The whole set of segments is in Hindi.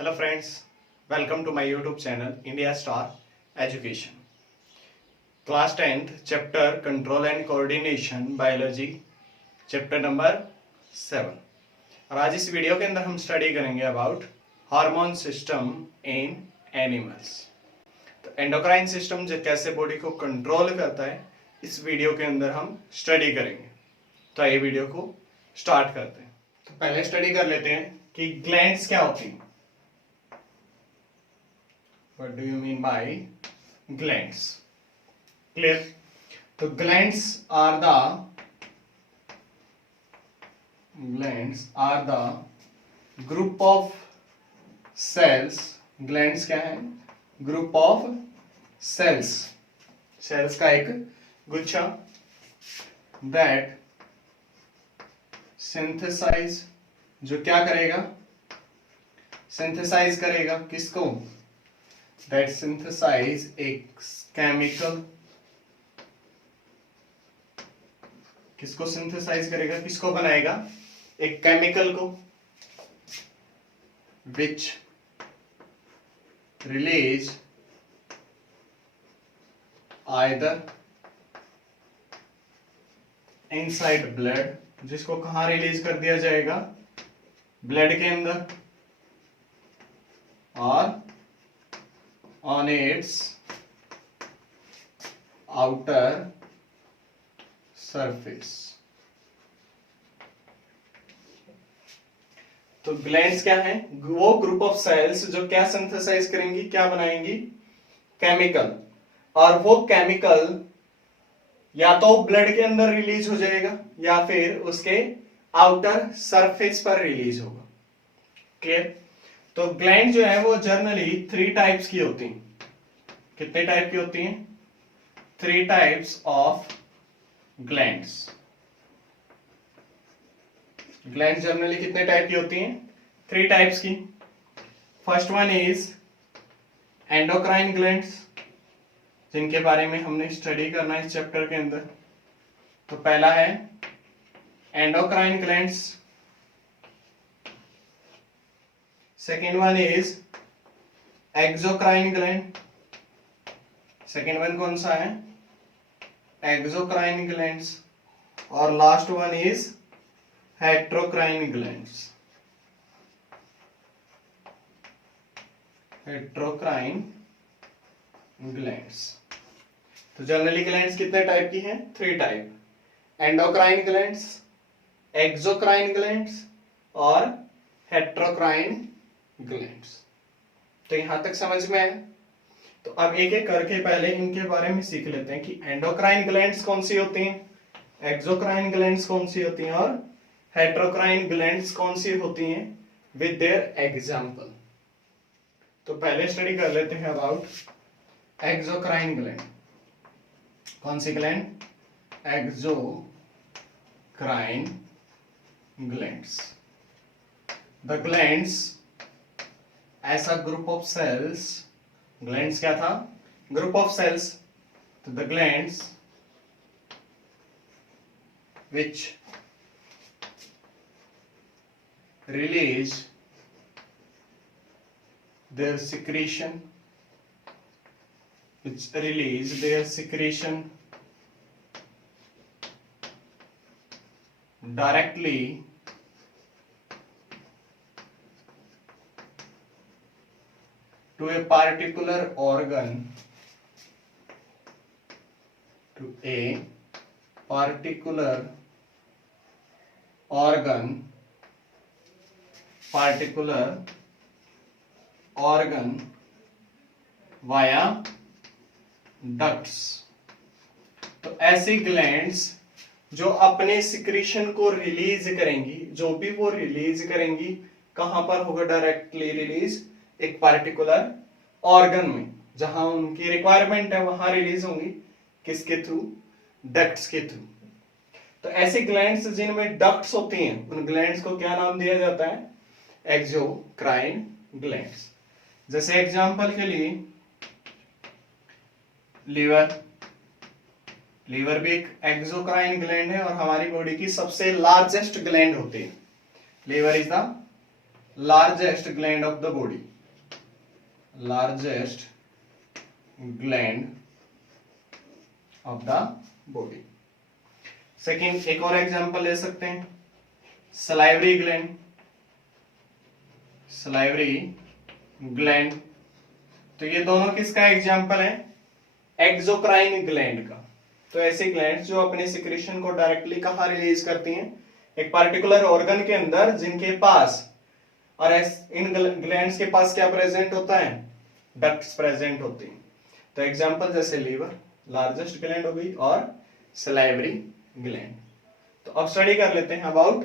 Hello friends, welcome to my YouTube channel India Star Education. Class 10th chapter Control and Coordination Biology chapter number 7. और आज इस वीडियो के अंदर हम स्टडी करेंगे about hormone system in animals. तो एंडोक्राइन सिस्टम जो कैसे बॉडी को कंट्रोल करता है इस वीडियो के अंदर हम स्टडी करेंगे. तो आइए वीडियो को स्टार्ट करते हैं. तो पहले स्टडी कर लेते हैं कि ग्लैंड्स क्या होती हैं. What do you mean by glands? Clear? So glands are the group of cells. Glands क्या है? Group of cells. Cells का एक गुच्छा that synthesize जो क्या करेगा? Synthesize करेगा किसको? That synthesize a chemical. किसको synthesize करेगा, किसको बनाएगा? एक केमिकल को which release either inside blood, जिसको कहाँ रिलीज कर दिया जाएगा? ब्लड के अंदर, और on its outer surface. तो ग्लैंड्स क्या है? वो ग्रुप ऑफ सेल्स जो क्या सिंथेसाइज करेंगी, क्या बनाएंगी? केमिकल. और वो केमिकल या तो ब्लड के अंदर रिलीज हो जाएगा या फिर उसके आउटर सरफेस पर रिलीज होगा. क्लियर? तो ग्लैंड जो है वो जनरली 3 टाइप्स की होती हैं. कितने टाइप की होती हैं? 3 types of glands. Gland generally कितने टाइप की होती हैं? 3 टाइप्स की. First one is endocrine glands, जिनके बारे में हमने स्टडी करना है इस चैप्टर के अंदर. तो पहला है endocrine glands. Second one is exocrine gland. Second one कौन सा है? Exocrine glands. और last one is heterocrine glands. Heterocrine glands. तो जनरली ग्लैंड्स कितने टाइप की हैं? 3 type. Endocrine glands, exocrine glands और हेट्रोक्राइन ग्लैंड्स. तो यहां तक समझ में है? तो अब एक एक करके पहले इनके बारे में सीख लेते हैं कि एंडोक्राइन ग्लैंड्स कौन सी होती हैं, एक्सोक्राइन ग्लैंड्स कौन सी होती हैं और हेट्रोक्राइन ग्लैंड्स कौन सी होती हैं विद देयर एग्जांपल. तो पहले स्टडी कर लेते हैं अबाउट एक्सोक्राइन ग्लैंड. कौन सी gland? Exocrine glands. The glands ऐसा ग्रुप ऑफ सेल्स. ग्लैंड्स क्या था? Group of cells. तो the glands which release their secretion directly to a particular organ, via ducts. तो ऐसी ग्लैंड्स जो अपने सिक्रीशन को रिलीज करेंगी, जो भी वो रिलीज करेंगी, कहां पर होगा डायरेक्टली रिलीज? एक पार्टिकुलर ऑर्गन में, जहां उनकी रिक्वायरमेंट है वहां रिलीज होंगी. किसके थ्रू? डक्ट्स के थ्रू. तो ऐसी ग्लैंड्स जिनमें डक्ट्स होती हैं उन ग्लैंड्स को क्या नाम दिया जाता है? Exocrine glands. जैसे एग्जांपल के लिए लीवर. लीवर भी एक एक्सोक्राइन ग्लैंड है और हमारी बॉडी की सबसे लार्जेस्ट ग्लैंड होती है. Liver is the largest gland of the body, largest gland of the body. Second, एक और एग्जांपल ले सकते हैं, सलाइवरी ग्लैंड, सलाइवरी ग्लैंड। तो ये दोनों किसका एग्जांपल है? एक्सोक्राइन ग्लैंड का। तो ऐसी ग्लैंड जो अपने सिक्रीशन को डायरेक्टली कहाँ रिलीज करती हैं? एक पर्टिकुलर ऑर्गन के अंदर, जिनके पास, और इन ग्लैंड्स के पास क्या प्रेजेंट होता है? डक्ट्स प्रेजेंट होती हैं। तो एग्जांपल जैसे लीवर लार्जेस्ट ग्लैंड हो गई, और सलाइवरी ग्लैंड। तो अब स्टडी कर लेते हैं अबाउट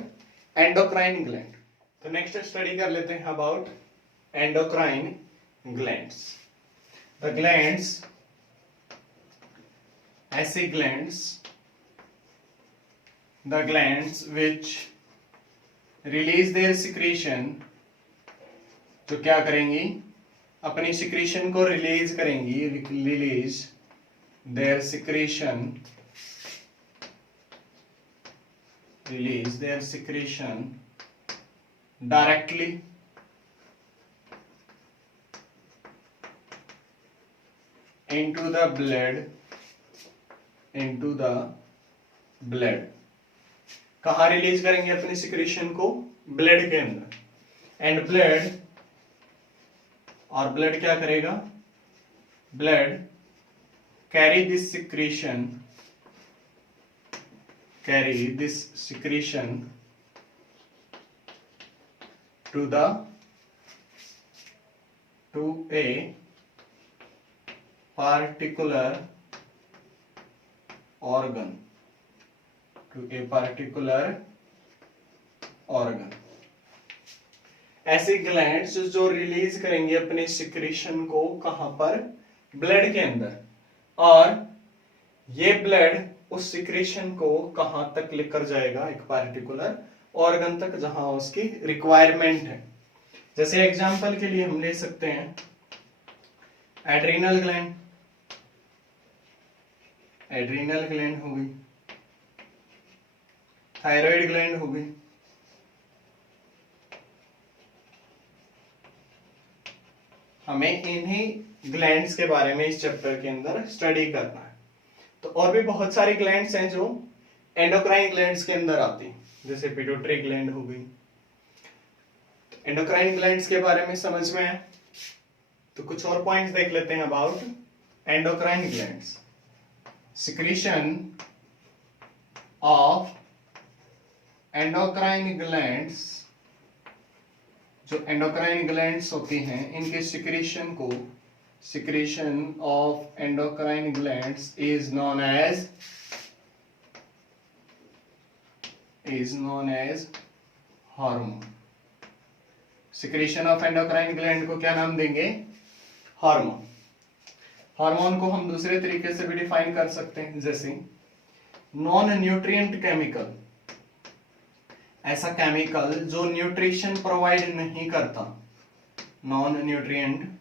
एंडोक्राइन ग्लैंड। तो नेक्स्ट स्टडी कर लेते हैं about endocrine glands. The glands, ऐसे glands, the glands which release their secretion, तो क्या करेंगी? अपनी सिक्रीशन को रिलीज करेंगी, release their secretion, release their secretion directly into the blood, into the blood। कहाँ रिलीज करेंगे अपनी सिक्रीशन को? ब्लड के अंदर। एंड ब्लड, और ब्लड क्या करेगा? Blood carry this secretion, carry this secretion to a particular organ, to a particular organ। ऐसी ग्लैंड्स जो रिलीज करेंगे अपने सिक्रीशन को कहां पर? ब्लड के अंदर। और ये ब्लड उस सिक्रीशन को कहां तक लेकर जाएगा? एक पार्टिकुलर ऑर्गन तक, जहां उसकी रिक्वायरमेंट है। जैसे एग्जांपल के लिए हम ले सकते हैं एड्रीनल ग्लैंड, एड्रीनल ग्लैंड हो गई, थायराइड ग्लैंड हो गई। हमें इन्हीं ग्लैंड्स के बारे में इस चैप्टर के अंदर स्टडी करना है। तो और भी बहुत सारी ग्लैंड्स हैं जो एंडोक्राइन ग्लैंड्स के अंदर आती हैं, जैसे पिट्यूटरी ग्लैंड हो गई। एंडोक्राइन ग्लैंड्स के बारे में समझ में है, तो कुछ और पॉइंट्स देख लेते हैं about endocrine glands. Secretion of endocrine glands, जो एंडोक्राइन ग्लैंड्स होती हैं, इनके सिक्रीशन को, secretion of endocrine glands is known as hormone। secretion of endocrine gland को क्या नाम देंगे? हार्मोन। हार्मोन को हम दूसरे तरीके से भी डिफाइन कर सकते हैं, जैसे नॉन न्यूट्रिएंट केमिकल, ऐसा केमिकल जो न्यूट्रिशन प्रोवाइड नहीं करता। नॉन न्यूट्रिएंट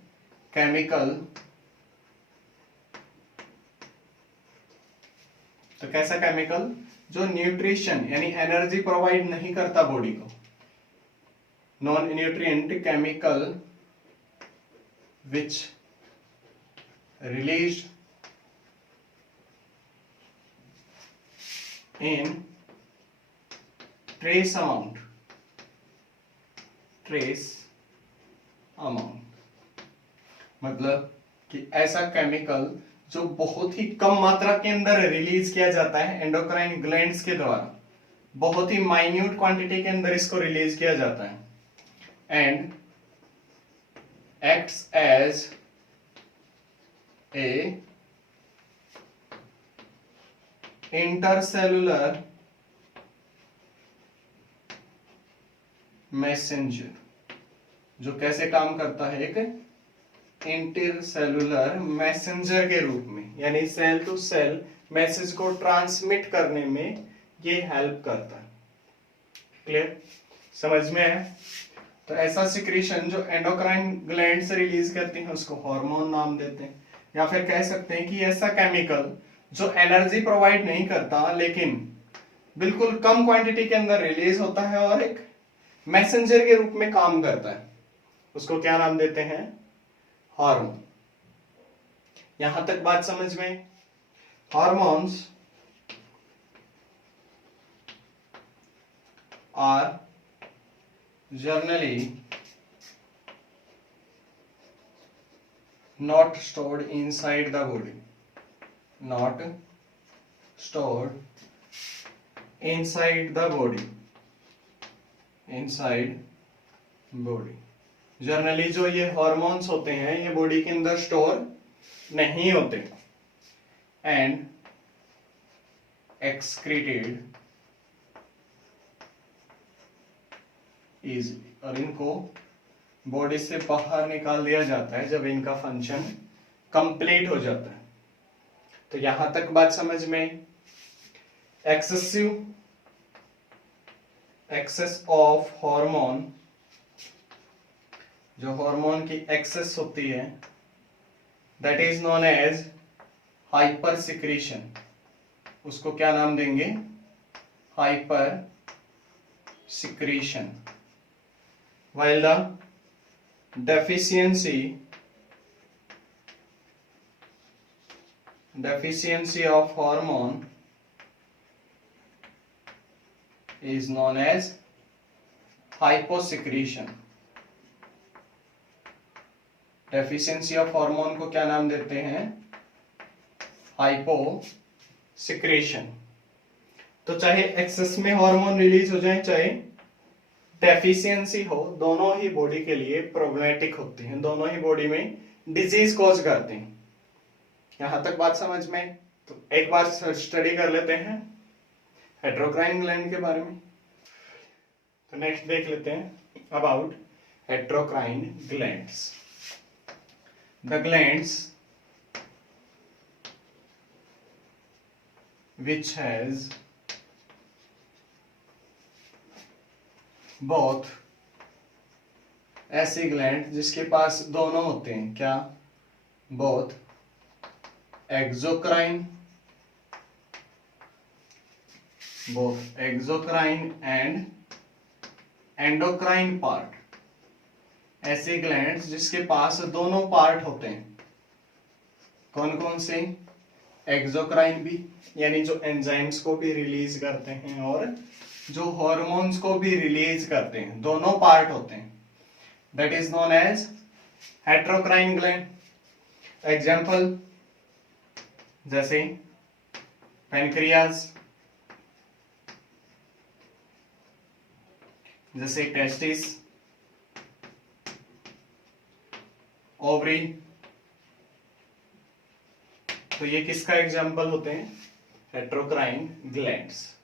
केमिकल, तो कैसा केमिकल? जो न्यूट्रिशन यानी एनर्जी प्रोवाइड नहीं करता बॉडी को। Non nutrient chemical which released in trace amount, मतलब कि ऐसा केमिकल जो बहुत ही कम मात्रा के अंदर रिलीज किया जाता है एंडोक्राइन ग्लैंड्स के द्वारा, बहुत ही माइन्यूट क्वांटिटी के अंदर इसको रिलीज किया जाता है, and acts as a intercellular messenger, जो कैसे काम करता है? एक इंटरसेलुलर मैसेंजर के रूप में, यानी सेल टू सेल मैसेज को ट्रांसमिट करने में ये हेल्प करता है। क्लियर? समझ में है? तो ऐसा सिक्रीशन जो एंडोक्राइन ग्लैंड से रिलीज करती है उसको हार्मोन नाम देते हैं, या फिर कह सकते हैं कि ऐसा केमिकल जो एनर्जी प्रोवाइड नहीं करता लेकिन बिल्कुल कम क्वांटिटी के अंदर रिलीज होता है और एक मैसेंजर के रूप में काम करता है, उसको क्या नाम देते हैं? हार्मोन। यहां तक बात समझ में? Hormones are generally not stored inside the body, not stored inside the body, inside body। Generally जो ये हॉर्मोन्स होते हैं ये बॉडी के अंदर स्टोर नहीं होते, एंड एक्सक्रीटेड इजीली, और इनको बॉडी से बाहर निकाल दिया जाता है जब इनका फंक्शन कंप्लीट हो जाता है। तो यहां तक बात समझ में? एक्सेस ऑफ हार्मोन, जो हार्मोन की एक्सेस होती है, that is known as hypersecretion. उसको क्या नाम देंगे? Hypersecretion. while the deficiency of hormone is known as hyposecretion। Deficiency of hormone को क्या नाम देते हैं? हाइपोसिक्रेशन। तो चाहे एक्सेस में हार्मोन रिलीज हो जाए, चाहे डेफिशिएंसी हो, दोनों ही बॉडी के लिए प्रॉब्लमेटिक होती हैं, दोनों ही बॉडी में डिजीज कॉज करते हैं। यहां तक बात समझ में? तो एक बार स्टडी कर लेते हैं हेटेरोक्राइन ग्लैंड के बारे में। तो नेक्स्ट देख लेते हैं about heterocrine glands. The glands which has both, ऐसी ग्लैंड जिसके पास दोनों होते हैं, क्या? Both exocrine and endocrine part. ऐसे ग्लैंड्स जिसके पास दोनों पार्ट होते हैं। कौन कौन से? एक्सोक्राइन भी, यानी जो एंजाइम्स को भी रिलीज करते हैं और जो हॉर्मोन्स को भी रिलीज करते हैं, दोनों पार्ट होते हैं, that is known as heterocrine gland. Example जैसे पैनक्रियाज, जैसे टेस्टिस, ओवरी। तो ये किसका एग्जाम्पल होते हैं? Heterocrine glands.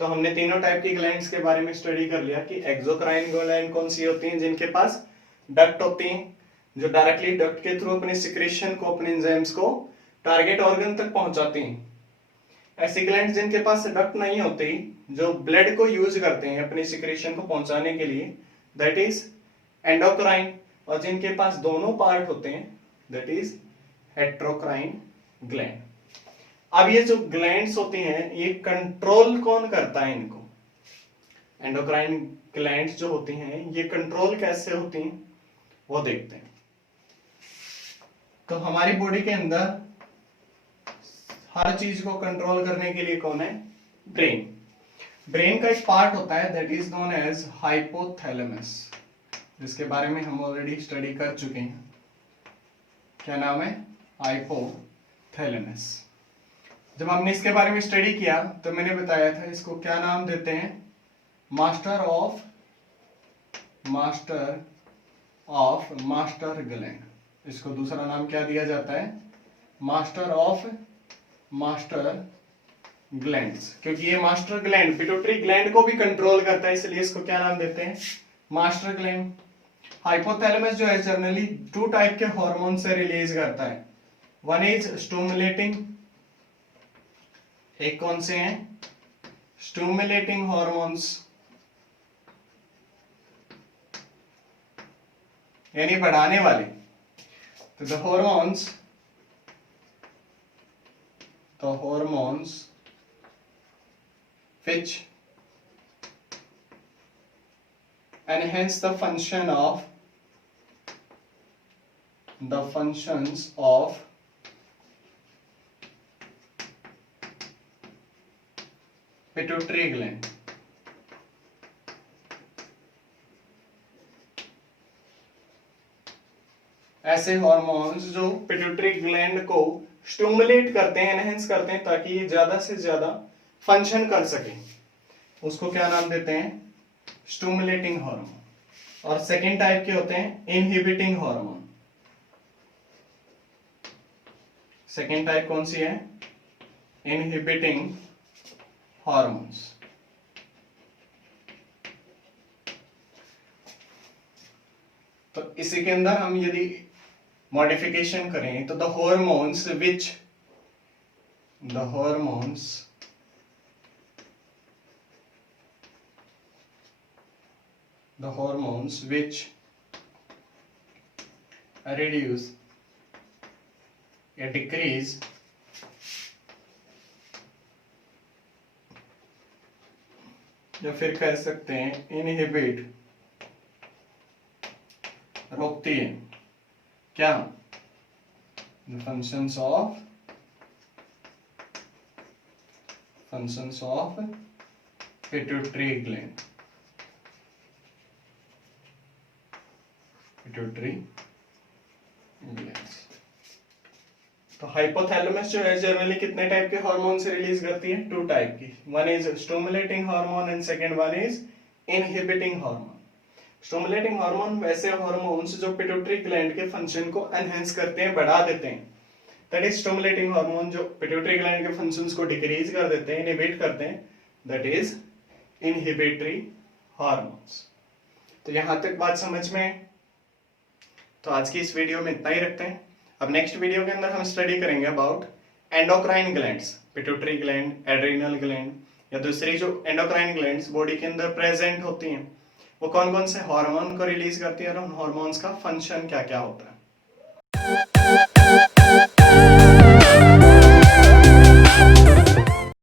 तो हमने तीनों टाइप की ग्लैंड्स के बारे में स्टडी कर लिया कि एक्सोक्राइन ग्लैंड कौन सी होती हैं, जिनके पास डक्ट होती हैं, जो डायरेक्टली डक्ट के थ्रू अपने सिक्रेशन को, अपने एंजाइम्स को टारगेट ऑर्गन तक पहुंचाती हैं। ऐसी ग्लैंड्स जिनके पास डक्ट नहीं होती, जो ब्लड को यूज करते हैं अपने सिक्रेशन को पहुंचाने के लिए, दैट इज एंडोक्राइन। और जिनके पास दोनों पार्ट होते हैं, दैट इज हेटेरोक्राइन ग्लैंड। अब ये जो ग्लैंड्स होती हैं, ये कंट्रोल कौन करता है इनको? एंडोक्राइन ग्लैंड्स जो होती हैं, ये कंट्रोल कैसे होती हैं वो देखते हैं। तो हमारी बॉडी के अंदर हर चीज को कंट्रोल करने के लिए कौन है? ब्रेन। ब्रेन का एक पार्ट होता है that is known as hypothalamus, जिसके बारे में हम ऑलरेडी स्टडी कर चुके हैं। क्या नाम है? हाइपोथैलेमस। जब हमने इसके बारे में स्टडी किया तो मैंने बताया था इसको क्या नाम देते हैं? Master of master gland. इसको दूसरा नाम क्या दिया जाता है? Master of master glands. क्योंकि ये मास्टर ग्लैंड पिट्यूटरी ग्लैंड को भी कंट्रोल करता है, इसलिए इसको क्या नाम देते हैं? Master gland. हाइपोथैलेमस जो है जनरली 2 टाइप के हार्मोन से रिलीज करता है। वन इज स्टिमुलेटिंग, एक कौन से हैं? स्टिमुलेटिंग हार्मोन्स, यानी बढ़ाने वाले। तो the hormones which enhance the functions of pituitary gland. ऐसे हॉर्मोन्स जो पिट्यूटरी ग्लैंड को स्टिमुलेट करते हैं, एनहेंस करते हैं, ताकि ये ज्यादा से ज्यादा फंक्शन कर सके, उसको क्या नाम देते हैं? Stimulating hormone. और सेकेंड टाइप के होते हैं इनहिबिटिंग हार्मोन। सेकेंड टाइप कौन सी है? Inhibiting hormones. तो इसी के अंदर हम यदि मॉडिफिकेशन करें तो द हॉर्मोन्स which reduce या decrease या फिर कह सकते हैं इनहिबिट, रोकती है क्या? Functions of pituitary gland. तो हाइपोथैलेमस जो है जनरली कितने टाइप के हार्मोन से रिलीज करती है? 2 टाइप की। One is stimulating hormone and second one is inhibiting hormone. Stimulating hormone वैसे हार्मोन्स जो पिट्यूटरी ग्लैंड के फंक्शन को एनहेंस करते हैं, बढ़ा देते हैं। That is stimulating hormone. जो पिट्यूटरी ग्लैंड के फंक्शंस को डिक्रीज कर देते हैं, इनहिबिट करते हैं, दैट इज इनहिबिटरी हार्मोन्स। तो यहां तक बात समझ में? तो आज की इस वीडियो में इतना ही रखते हैं। अब नेक्स्ट वीडियो के अंदर हम स्टडी करेंगे about endocrine glands, pituitary gland, adrenal gland या दूसरी जो एंडोक्राइन ग्लैंड्स बॉडी के अंदर प्रेजेंट होती हैं, वो कौन कौन से हार्मोन को रिलीज करती है और उन हार्मोन्स का फंक्शन क्या क्या होता है।